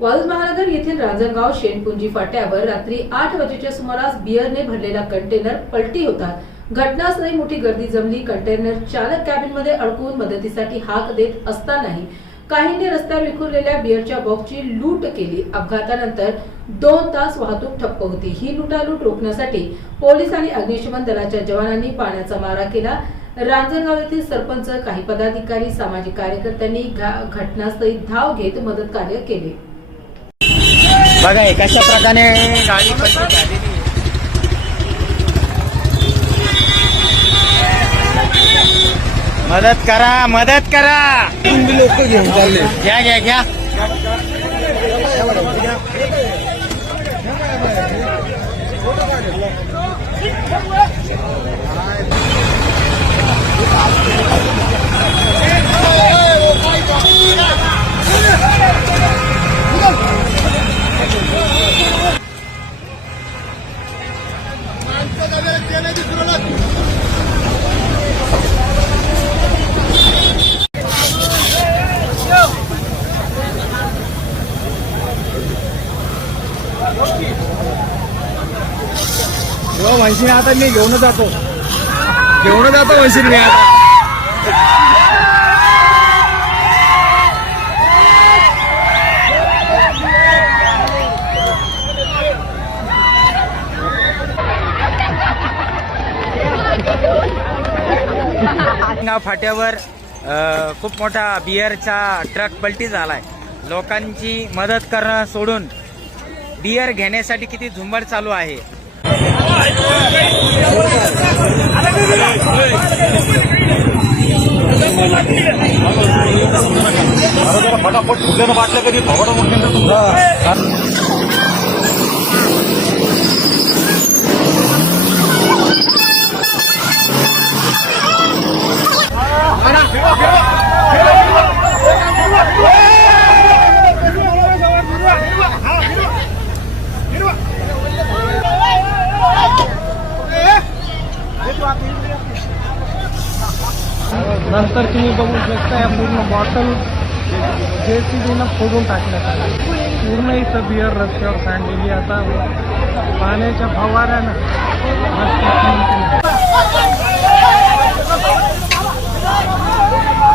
वाळूज महानगर येथील राजनगाव शेणपुंजी फाट्यावर रात्री आठ वाजेच्या सुमारास बियरने भरलेला कंटेनर पलटी होतात घटनास्थळी मोठी गर्दी जमली. कंटेनर चालक कॅबिनमध्ये अडकून मदतीसाठी हाक देत असतानाही काहींनी रस्त्यावर विखुरलेल्या बियरच्या बॉक्सची लूट केली. अपघातानंतर दोन तास वाहतूक ठप्प होती. ही लुटालूट रोखण्यासाठी पोलीस आणि अग्निशमन दलाच्या जवानांनी पाण्याचा मारा केला. रांजणगाव येथील सरपंच काही पदाधिकारी सामाजिक कार्यकर्त्यांनी घा- घटनास्थळी धाव घेत मदत कार्य केले. बघा कशा प्रकारे मदत करा मदत करा लोक घेऊन चालले घ्या घ्या घ्या हो हो, म्हणशील आता मी घेऊन जातो. घेऊन जातो म्हणशील मी आता. गाव फाट्यावर खूप मोठा बिअरचा ट्रक पलटी झालाय. लोकांची मदत करणं सोडून बियर घेण्यासाठी किती झुंबड चालू आहे. फटाफट फुटल्यानं वाटलं कधी? नंतर तुम्ही बघू शकता या पूर्ण बॉटल जे सी बीनं फोडून टाकण्यात आलं. पूर्ण इथं बिअर रस्त्यावर सांडलेली आता पाण्याच्या फवाऱ्यानं